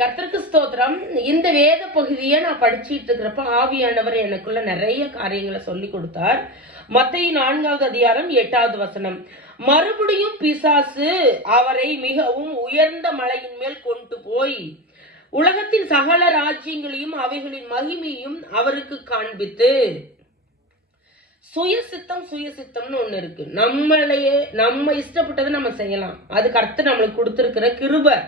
கர்த்தருக்கு ஸ்தோத்திரம். இந்த வேத பகுதியை நான் படிச்சுட்டு இருக்கிறப்ப ஆவியானவர் எனக்குள்ள நிறைய காரியங்களை சொல்லி கொடுத்தார். மத்திய நான்காவது அதிகாரம் எட்டாவது வசனம். மறுபடியும் பிசாசு அவரை மிகவும் உயர்ந்த மலையின் மேல் கொண்டு போய் உலகத்தின் சகல ராஜ்யங்களையும் அவைகளின் மகிமையும் அவருக்கு காண்பித்து சுயசித்தம் சுயசித்தம்னு ஒண்ணு இருக்கு. நம்மளையே நம்ம இஷ்டப்பட்டதை நம்ம செய்யலாம். அது கர்த்தர் நம்மளுக்கு கொடுத்துருக்கிற கிருபை.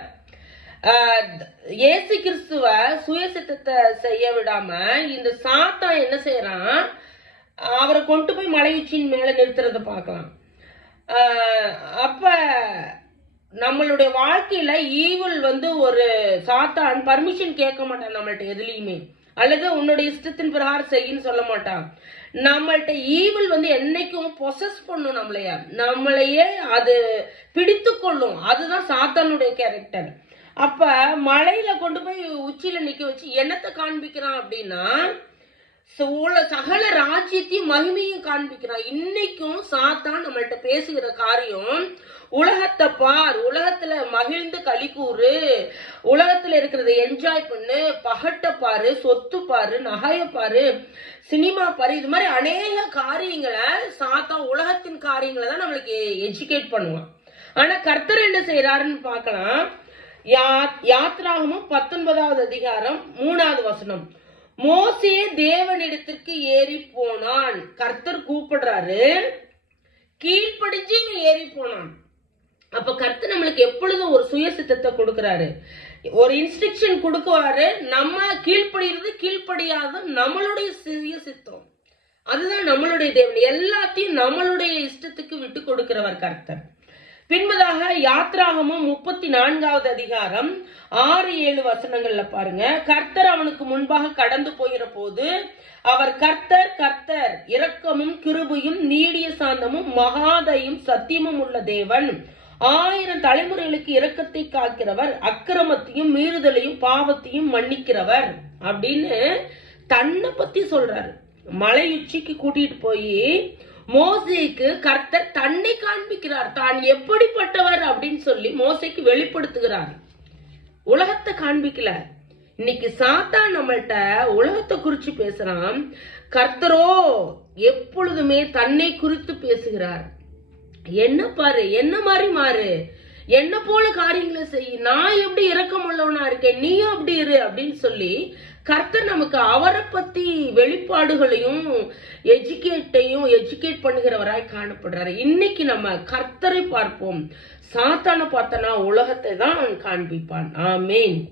இயேசு கிறிஸ்துவ சுயசித்தத்தை செய்ய விடாம இந்த சாத்தான் என்ன செய்யறான்? அவரை கொண்டு போய் மலை உச்சியின் மேல நிறுத்துறத பார்க்கலாம். அப்ப நம்மளுடைய வாழ்க்கையில ஈவில் வந்து ஒரு சாத்தான் பர்மிஷன் கேட்க மாட்டான் நம்மள்ட்ட எதுலையுமே. அல்லது உன்னுடைய இஷ்டத்தின் பிரகாரம் செய்யின்னு சொல்ல மாட்டான். நம்மள்ட்ட ஈவில் வந்து என்னைக்கும் பொசஸ் பண்ணும் நம்மளைய. நம்மளையே அது பிடித்து கொள்ளும் அதுதான் சாத்தானுடைய கேரக்டர் அப்ப மலையில கொண்டு போய் உச்சியில நிக்க வச்சு என்னத்தை காண்பிக்கிறான் அப்படின்னா சோழ சகல ராஜ்யத்தையும் மகிமையும் காண்பிக்கிறான். இன்னைக்கும் சாத்தான் நம்மள்கிட்ட பேசுகிற காரியம் உலகத்தை பார் உலகத்துல மகிழ்ந்து களி கூறு உலகத்துல இருக்கிறத என்ஜாய் பண்ணு பகட்ட பாரு சொத்து பாரு நகைய பாரு சினிமா பாரு இது மாதிரி அநேக காரியங்களை சாத்தான் உலகத்தின் காரியங்களை தான் நம்மளுக்கு எஜுகேட் பண்ணுவான். ஆனா கர்த்தர் என்ன செய்யறாருன்னு பார்க்கலாம். யா யாத்ராகமும் பத்தொன்பதாவது அதிகாரம் மூணாவது வசனம். மோசே தேவனிடத்திற்கு ஏறி போனான் கர்த்தர் கூப்பிடுறாரு கீழ்ப்படிஞ்சு இவன் ஏறி போனான் அப்ப கர்த்தர் நம்மளுக்கு எப்பொழுதும் ஒரு சுயசித்தத்தை கொடுக்கறாரு. ஒரு இன்ஸ்ட்ரக்ஷன் கொடுக்குவாரு நம்ம கீழ்ப்படிறது கீழ்ப்படியாத நம்மளுடைய சுய சித்தம் அதுதான் நம்மளுடைய தேவன். எல்லாத்தையும் நம்மளுடைய இஷ்டத்துக்கு விட்டு கொடுக்கிறவர் கர்த்தர். பின்பதாக யாத்ராகமும் முப்பத்தி நான்காவது அதிகாரம் ஆறு ஏழு வசனங்கள்ல பாருங்க. கர்த்தர் அவனுக்கு முன்பாக கடந்து போகிற போது அவர் கர்த்தர் கர்த்தர் இரக்கமும் கிருபையும் நீடிய சாந்தமும் மகாதையும் சத்தியமும் உள்ள தேவன். ஆயிரம் தலைமுறைகளுக்கு இரக்கத்தை காக்கிறவர் அக்கிரமத்தையும் மீறுதலையும் பாவத்தையும் மன்னிக்கிறவர் அப்படின்னு தன்னை பத்தி சொல்றாரு. மலை உச்சிக்கு கூட்டிட்டு போய் மோசைக்கு கர்த்தர் தன்னை காண்பிக்கிறார். தான் எப்படிப்பட்டவர் அப்படின்னு சொல்லி மோசைக்கு வெளிப்படுத்துகிறார். உலகத்தை காண்பிக்கல. இன்னைக்கு சாத்தா நம்மள்ட்ட உலகத்தை குறிச்சு பேசுறான். கர்த்தரோ எப்பொழுதுமே தன்னை குறித்து பேசுகிறார். என்ன பாரு என்ன மாதிரி மாறு? என்ன போல காரியங்களை செய்? நான் எப்படி இரக்கம் உள்ளவனா இருக்கேன்? நீயும் அப்படி இரு அப்படின்னு சொல்லி கர்த்தர் நமக்கு அவரை பத்தி வெளிப்பாடுகளையும் எஜுகேட்டையும் எஜுகேட் பண்ணுகிறவராய் காணப்படுறாரு. இன்னைக்கு நம்ம கர்த்தரை பார்ப்போம். சாத்தானை பார்த்தனா உலகத்தை தான் காண்பிப்பான். ஆமேன்.